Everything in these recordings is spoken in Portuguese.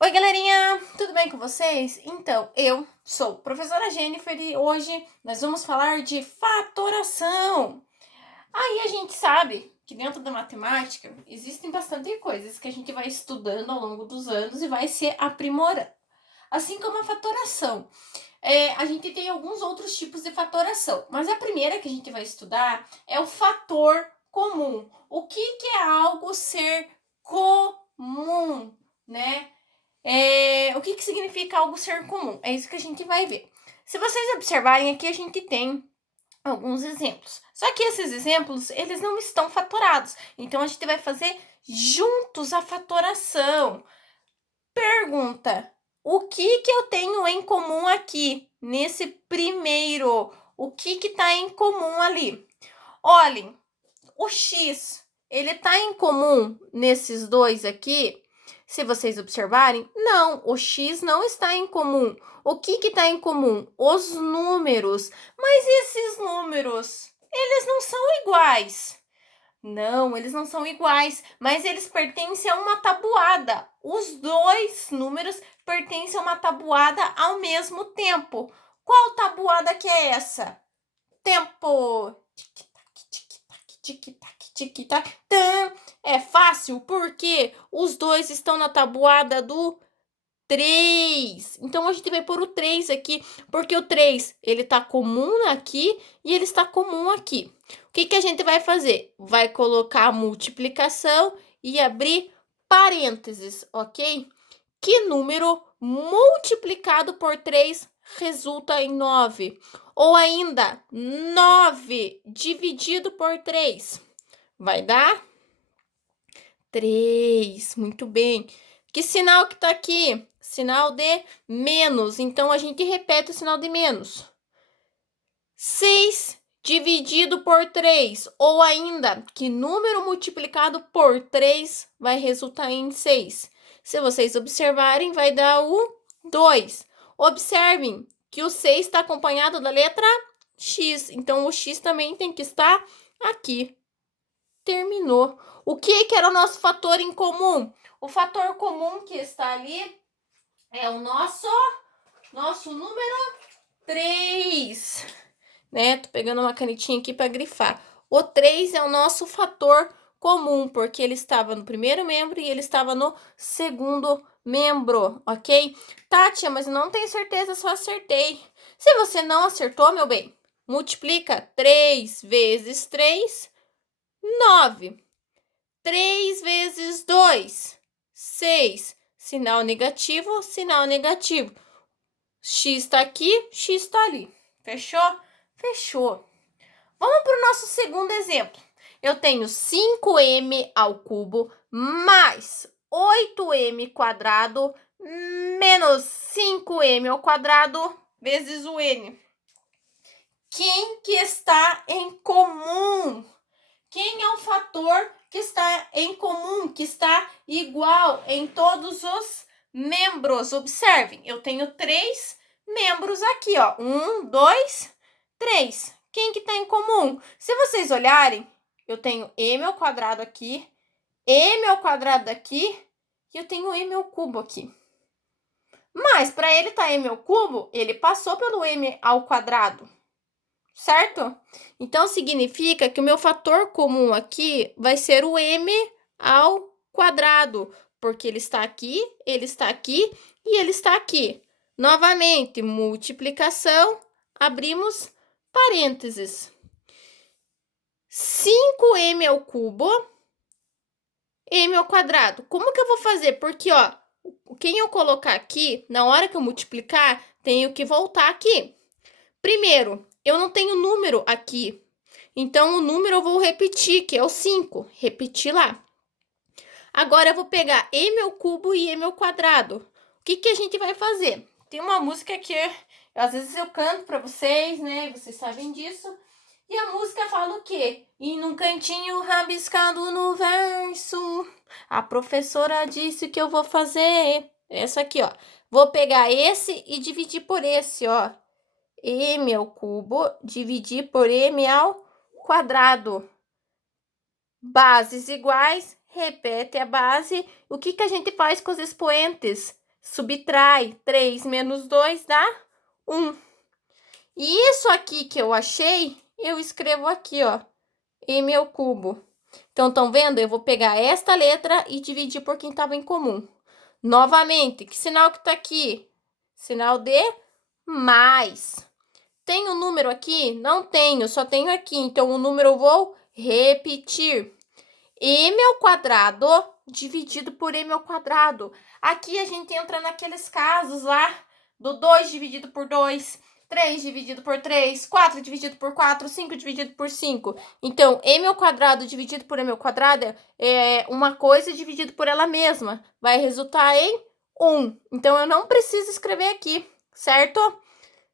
Oi, galerinha! Tudo bem com vocês? Então, eu sou a professora Jennifer e hoje nós vamos falar de fatoração. Aí a gente sabe que dentro da matemática existem bastante coisas que a gente vai estudando ao longo dos anos e vai se aprimorando. Assim como a fatoração. A gente tem alguns outros tipos de fatoração, mas a primeira que a gente vai estudar é o fator comum. O que é algo ser comum, né? O que significa algo ser comum? É isso que a gente vai ver. Se vocês observarem aqui, a gente tem alguns exemplos. Só que esses exemplos, eles não estão fatorados. Então, a gente vai fazer juntos a fatoração. Pergunta: o que eu tenho em comum aqui, nesse primeiro? O que está em comum ali? Olhem, o x, ele está em comum nesses dois aqui? Se vocês observarem, não, o x não está em comum. O que está em comum? Os números. Mas esses números, eles não são iguais. Não, eles não são iguais, mas eles pertencem a uma tabuada. Os dois números pertencem a uma tabuada ao mesmo tempo. Qual tabuada que é essa? Tempo. Tic-tac, tic-tac, tic-tac, tic-tac. É fácil porque os dois estão na tabuada do 3. Então, a gente vai pôr o 3 aqui, porque o 3, ele tá comum aqui e ele está comum aqui. O que a gente vai fazer? Vai colocar a multiplicação e abrir parênteses, ok? Que número multiplicado por 3 resulta em 9? Ou ainda, 9 dividido por 3 vai dar 3. Muito bem. Que sinal que tá aqui? Sinal de menos. Então, a gente repete o sinal de menos. 6 dividido por 3. Ou ainda, que número multiplicado por 3 vai resultar em 6? Se vocês observarem, vai dar o 2. Observem que o 6 está acompanhado da letra X. Então, o X também tem que estar aqui. Terminou. O que era o nosso fator em comum? O fator comum que está ali é o nosso número 3. Né? Tô pegando uma canetinha aqui para grifar. O 3 é o nosso fator comum, porque ele estava no primeiro membro e ele estava no segundo membro, ok? Tátia, mas não tenho certeza se eu acertei. Se você não acertou, meu bem, multiplica 3 vezes 3, 9. 3 vezes 2, 6. Sinal negativo, sinal negativo. X está aqui, X está ali. Fechou? Fechou. Vamos para o nosso segundo exemplo. Eu tenho 5m ao cubo mais 8m quadrado menos 5m ao quadrado vezes o n. Quem que está em comum? Quem é o fator que está em comum, que está igual em todos os membros? Observem, eu tenho 3 membros aqui, ó. 1, 2, 3. Quem que está em comum? Se vocês olharem, eu tenho m ao quadrado aqui, m ao quadrado aqui, e eu tenho m ao cubo aqui. Mas, para ele estar m ao cubo, ele passou pelo m ao quadrado. Certo? Então, significa que o meu fator comum aqui vai ser o m ao quadrado, porque ele está aqui e ele está aqui. Novamente, multiplicação, abrimos parênteses. 5m ao cubo, m ao quadrado. Como que eu vou fazer? Porque, ó, quem eu colocar aqui, na hora que eu multiplicar, tenho que voltar aqui. Primeiro, eu não tenho número aqui. Então, o número eu vou repetir, que é o 5. Repetir lá. Agora, eu vou pegar m ao cubo e m ao quadrado. O que a gente vai fazer? Tem uma música que às vezes eu canto para vocês, né? Vocês sabem disso. E a música fala o quê? E num cantinho rabiscado no verso, a professora disse que eu vou fazer. Essa aqui, ó. Vou pegar esse e dividir por esse, ó. M ao cubo, dividir por m ao quadrado. Bases iguais, repete a base. O que a gente faz com os expoentes? subtrai 3 menos 2 dá 1. E isso aqui que eu achei, eu escrevo aqui, ó, m ao cubo. Então, estão vendo? Eu vou pegar esta letra e dividir por quem estava em comum. Novamente, que sinal que tá aqui? Sinal de mais. Tem um número aqui? Não tenho, só tenho aqui. Então, o número eu vou repetir. M ao quadrado dividido por m ao quadrado. Aqui a gente entra naqueles casos lá do 2 dividido por 2, 3 dividido por 3, 4 dividido por 4, 5 dividido por 5. Então, m ao quadrado dividido por m ao quadrado é uma coisa dividido por ela mesma. Vai resultar em 1. Então, eu não preciso escrever aqui, certo?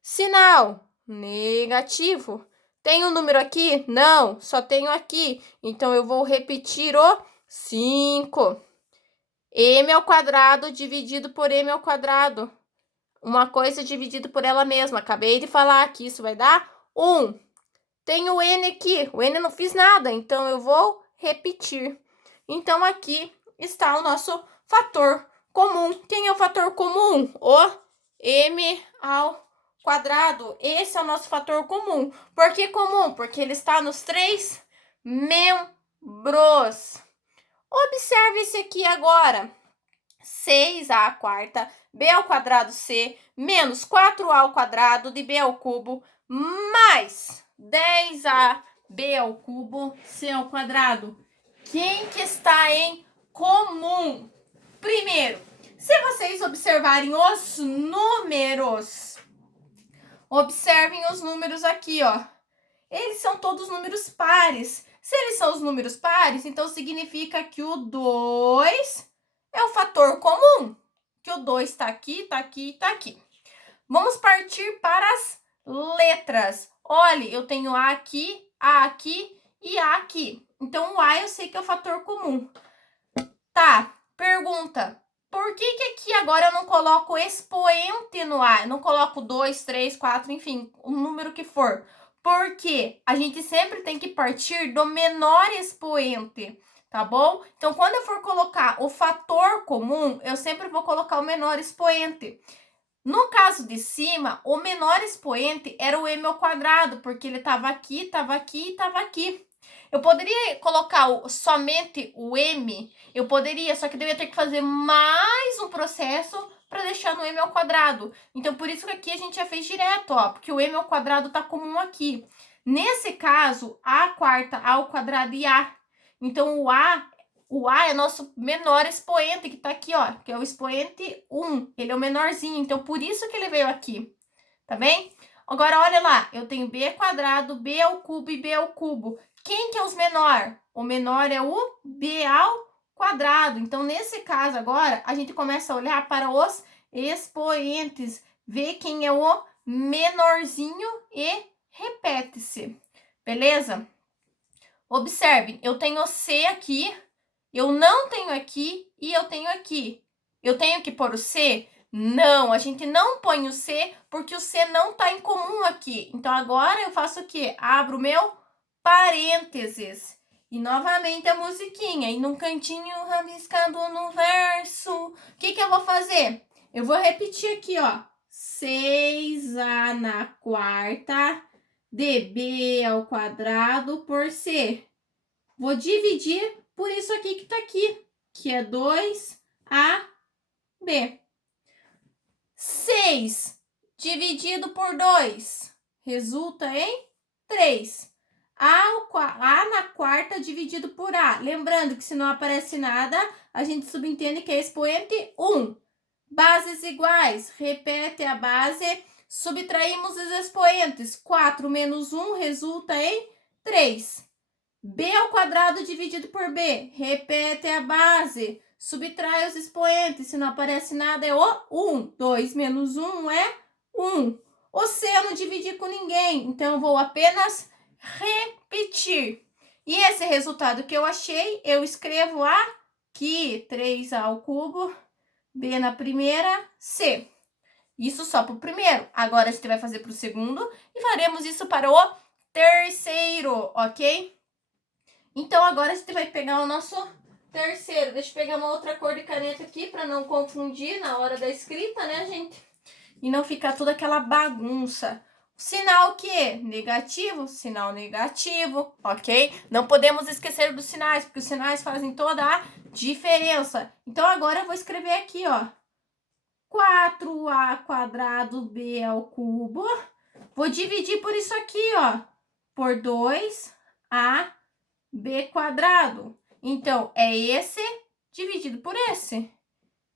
Sinal negativo. Tem um número aqui? Não, só tenho aqui. Então, eu vou repetir o 5. M ao quadrado dividido por m ao quadrado. Uma coisa dividida por ela mesma. Acabei de falar que isso vai dar 1. Tem o n aqui. O n eu não fiz nada, então eu vou repetir. Então, aqui está o nosso fator comum. Quem é o fator comum? O m ao quadrado. Esse é o nosso fator comum. Por que comum? Porque ele está nos 3 membros. Observe esse aqui agora. 6a quarta, b ao quadrado c, menos 4a ao quadrado de b ao cubo, mais 10ab ao cubo, c ao quadrado. Quem que está em comum? Primeiro, se vocês observarem os números, observem os números aqui, ó. Eles são todos números pares. Se eles são os números pares, então significa que o 2 é o fator comum. Que o 2 está aqui, está aqui, está aqui. Vamos partir para as letras. Olha, eu tenho A aqui e A aqui. Então, o A eu sei que é o fator comum. Tá, pergunta. Por que aqui agora eu não coloco expoente no A? Eu não coloco 2, 3, 4, enfim, o número que for. Porque a gente sempre tem que partir do menor expoente, tá bom? Então, quando eu for colocar o fator comum, eu sempre vou colocar o menor expoente. No caso de cima, o menor expoente era o m ao quadrado, porque ele estava aqui, estava aqui e estava aqui. Eu poderia colocar somente o m, eu poderia, só que eu ia ter que fazer mais um processo para deixar no m ao quadrado. Então, por isso que aqui a gente já fez direto, ó, porque o m ao quadrado tá comum aqui. Nesse caso, a quarta, a ao quadrado e a. Então, o A é nosso menor expoente, que tá aqui, ó, que é o expoente 1. Ele é o menorzinho, então por isso que ele veio aqui, tá bem? Agora, olha lá, eu tenho b quadrado, b ao cubo e b ao cubo. Quem que é os menor? O menor é o b ao quadrado. Então, nesse caso agora, a gente começa a olhar para os expoentes, ver quem é o menorzinho e repete-se, beleza? Observe, eu tenho C aqui, eu não tenho aqui e eu tenho aqui. Eu tenho que pôr o C? Não, a gente não põe o C porque o C não está em comum aqui. Então, agora eu faço o quê? Abro o meu parênteses. E novamente a musiquinha. E num cantinho rabiscado no verso. O que eu vou fazer? Eu vou repetir aqui, ó. 6a na quarta de b ao quadrado por c. Vou dividir por isso aqui que tá aqui, que é 2ab. 6 dividido por 2 resulta em 3. A na quarta dividido por A. Lembrando que se não aparece nada, a gente subentende que é expoente 1. Bases iguais, repete a base, subtraímos os expoentes. 4 menos 1 resulta em 3. B ao quadrado dividido por B, repete a base, subtrai os expoentes, se não aparece nada é o 1. 2 menos 1 é 1. O C eu não dividi com ninguém, então eu vou apenas repetir. E esse resultado que eu achei, eu escrevo aqui, 3A ao cubo, B na primeira, C. Isso só para o primeiro. Agora a gente vai fazer para o segundo e faremos isso para o terceiro, ok? Então, agora a gente vai pegar o nosso terceiro. Deixa eu pegar uma outra cor de caneta aqui para não confundir na hora da escrita, né, gente? E não ficar toda aquela bagunça. Sinal o quê? Negativo, sinal negativo, ok? Não podemos esquecer dos sinais, porque os sinais fazem toda a diferença. Então, agora eu vou escrever aqui, ó. 4a quadrado b ao cubo. Vou dividir por isso aqui, ó. Por 2ab quadrado. Então, é esse dividido por esse.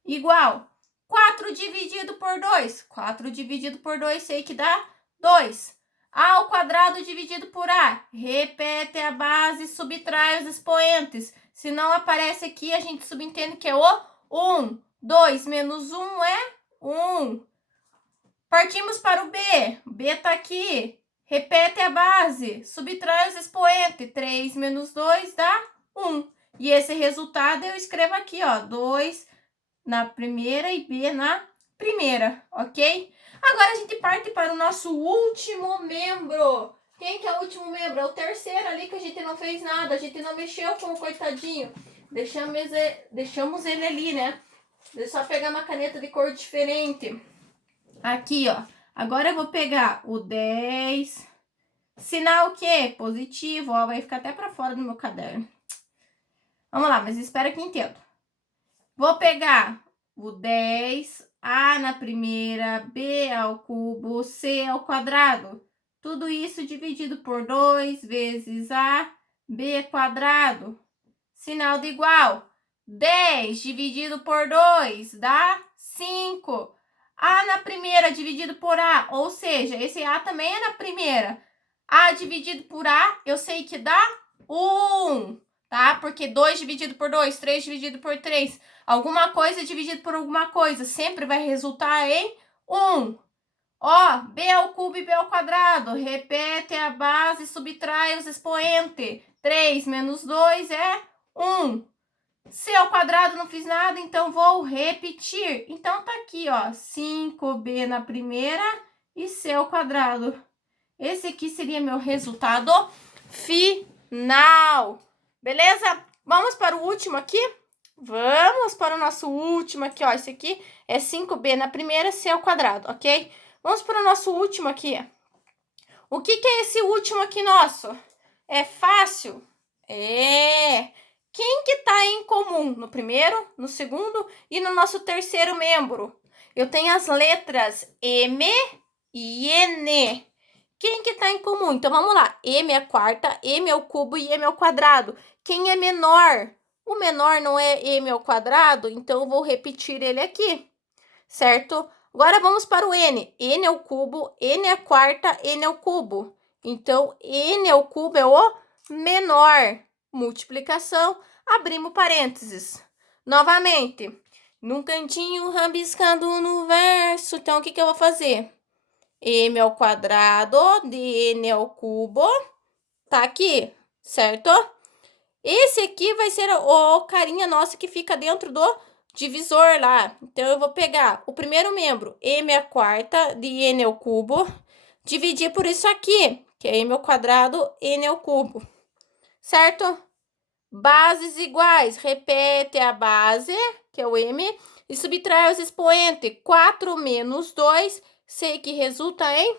Igual 4 dividido por 2. 4 dividido por 2, sei que dá 2. A ao quadrado dividido por A. Repete a base, subtrai os expoentes. Se não aparece aqui, a gente subentende que é o 1. 2 menos 1 é 1. Partimos para o B. B está aqui. Repete a base, subtrai os expoentes. 3 menos 2 dá 1. E esse resultado eu escrevo aqui, ó. 2 na primeira e B na primeira, ok? Agora a gente parte para o nosso último membro. Quem que é o último membro? É o terceiro ali que a gente não fez nada, a gente não mexeu com o coitadinho. Deixamos ele ali, né? Deixa eu só pegar uma caneta de cor diferente. Aqui, ó. Agora eu vou pegar o 10. Sinal o quê? Positivo, ó. Vai ficar até para fora do meu caderno. Vamos lá, mas espera que entendo. Vou pegar o 10, A na primeira, B ao cubo, C ao quadrado. Tudo isso dividido por 2 vezes A, B quadrado. Sinal de igual. 10 dividido por 2 dá 5. A na primeira dividido por A, ou seja, esse A também é na primeira. A dividido por A, eu sei que dá 1, tá? Porque 2 dividido por 2, 3 dividido por 3, alguma coisa dividido por alguma coisa sempre vai resultar em 1. Ó, B ao cubo e B ao quadrado. Repete a base, subtrai os expoentes. 3 menos 2 é 1. C ao quadrado não fiz nada, então vou repetir. Então, tá aqui, ó, 5b na primeira e C ao quadrado. Esse aqui seria meu resultado final. Beleza? Vamos para o último aqui? Vamos para o nosso último aqui, ó. Esse aqui é 5b na primeira, C ao quadrado, ok? Vamos para o nosso último aqui. O que é esse último aqui nosso? É fácil? É... Quem que tá em comum no primeiro, no segundo e no nosso terceiro membro? Eu tenho as letras M e N. Quem que tá em comum? Então, vamos lá. M é a quarta, M é o cubo e M é o quadrado. Quem é menor? O menor não é M ao quadrado, então eu vou repetir ele aqui, certo? Agora, vamos para o N. N é o cubo, N é a quarta, N é o cubo. Então, N ao cubo é o menor. Multiplicação, abrimos parênteses. Novamente, num cantinho rabiscado no verso. Então, o que eu vou fazer? M ao quadrado de N ao cubo. Tá aqui, certo? Esse aqui vai ser o carinha nosso que fica dentro do divisor lá. Então, eu vou pegar o primeiro membro, M a quarta de N ao cubo, dividir por isso aqui, que é M ao quadrado, N ao cubo. Certo? Bases iguais. Repete a base, que é o M, e subtrai os expoentes. 4 menos 2, sei que resulta em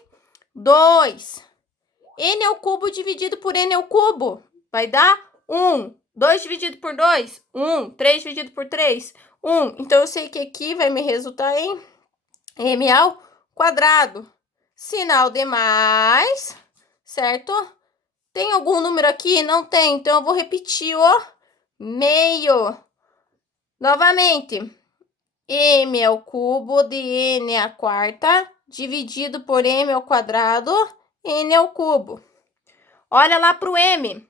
2. N ao cubo dividido por N ao cubo vai dar 1. 2 dividido por 2, 1. 3 dividido por 3, 1. Então, eu sei que aqui vai me resultar em M ao quadrado. Sinal de mais, certo? Tem algum número aqui? Não tem, então eu vou repetir o meio. Novamente, M ao cubo de N à quarta, dividido por M ao quadrado, N ao cubo. Olha lá para o M.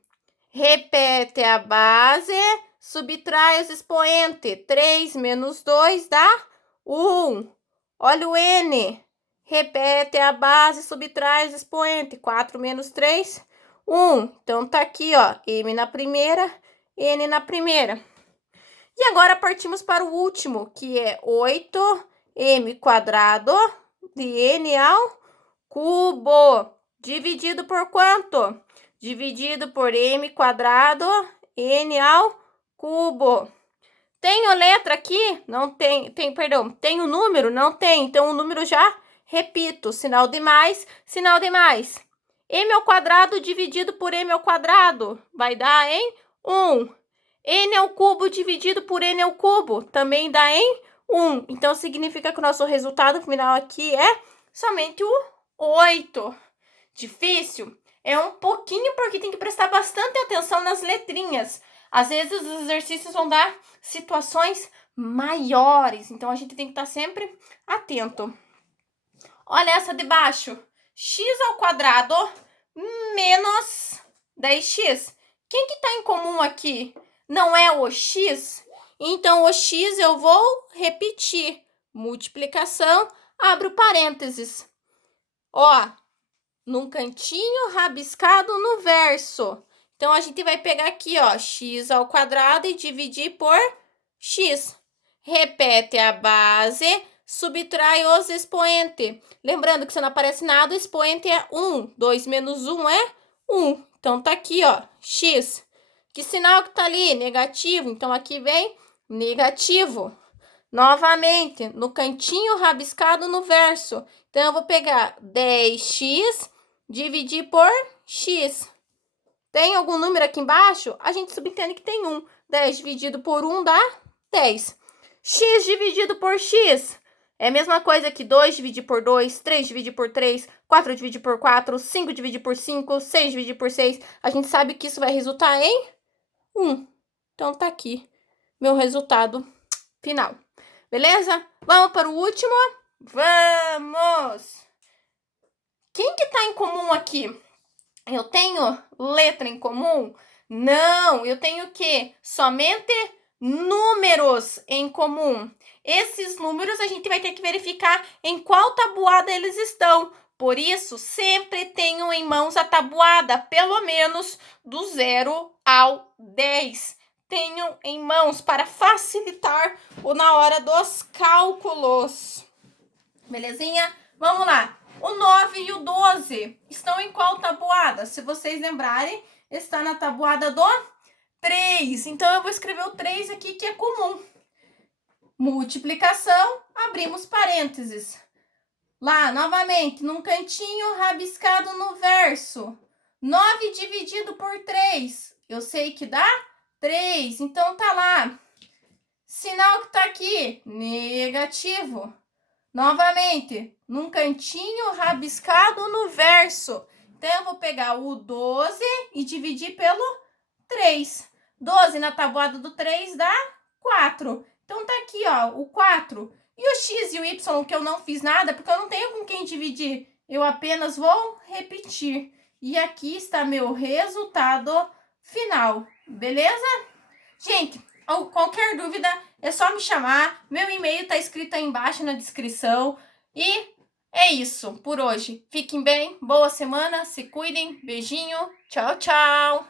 Repete a base, subtrai os expoentes. 3 menos 2 dá 1. Olha o N. Repete a base, subtrai os expoentes. 4 menos 3, 1. Então, tá aqui, ó, M na primeira, N na primeira. E agora, partimos para o último, que é 8m quadrado de N ao cubo. Dividido por quanto? Dividido por M quadrado, N ao cubo. Tenho letra aqui? Não tem, perdão, tem o número? Não tem, então o número já repito, sinal de mais, sinal de mais. M ao quadrado dividido por M ao quadrado vai dar em 1. N ao cubo dividido por N ao cubo também dá em 1. Então, significa que o nosso resultado final aqui é somente o 8. Difícil? É um pouquinho, porque tem que prestar bastante atenção nas letrinhas. Às vezes, os exercícios vão dar situações maiores. Então, a gente tem que estar sempre atento. Olha essa de baixo. X ao quadrado menos 10x. Quem que está em comum aqui? Não é o x? Então, o x eu vou repetir. Multiplicação, abro parênteses. Ó, num cantinho rabiscado no verso. Então, a gente vai pegar aqui, ó, x ao quadrado e dividir por x. Repete a base, subtrai os expoentes. Lembrando que se não aparece nada, o expoente é 1. 2 menos 1 é 1. Então, tá aqui, ó, x. Que sinal que tá ali? Negativo. Então, aqui vem negativo. Novamente, no cantinho rabiscado no verso. Então, eu vou pegar 10x, dividir por x. Tem algum número aqui embaixo? A gente subentende que tem 1. 10 dividido por 1 dá 10. X dividido por x é a mesma coisa que 2 dividir por 2, 3 dividir por 3, 4 dividir por 4, 5 dividir por 5, 6 dividir por 6. A gente sabe que isso vai resultar em 1. Então, tá aqui meu resultado final. Beleza? Vamos para o último? Vamos! Quem que tá em comum aqui? Eu tenho letra em comum? Não, eu tenho o quê? Somente números em comum. Esses números a gente vai ter que verificar em qual tabuada eles estão. Por isso, sempre tenham em mãos a tabuada, pelo menos do 0 ao 10. Tenham em mãos para facilitar na hora dos cálculos. Belezinha? Vamos lá. O 9 e o 12 estão em qual tabuada? Se vocês lembrarem, está na tabuada do 3. Então, eu vou escrever o 3 aqui, que é comum. Multiplicação, abrimos parênteses. Lá, novamente, num cantinho rabiscado no verso. 9 dividido por 3. Eu sei que dá 3. Então, tá lá. Sinal que tá aqui, negativo. Novamente, num cantinho rabiscado no verso. Então, eu vou pegar o 12 e dividir pelo 3. 12 na tabuada do 3 dá 4. Então, tá aqui, ó, o 4. E o x e o y, que eu não fiz nada, porque eu não tenho com quem dividir. Eu apenas vou repetir. E aqui está meu resultado final. Beleza? Gente, qualquer dúvida é só me chamar. Meu e-mail tá escrito aí embaixo na descrição. E é isso por hoje. Fiquem bem, boa semana, se cuidem. Beijinho, tchau, tchau.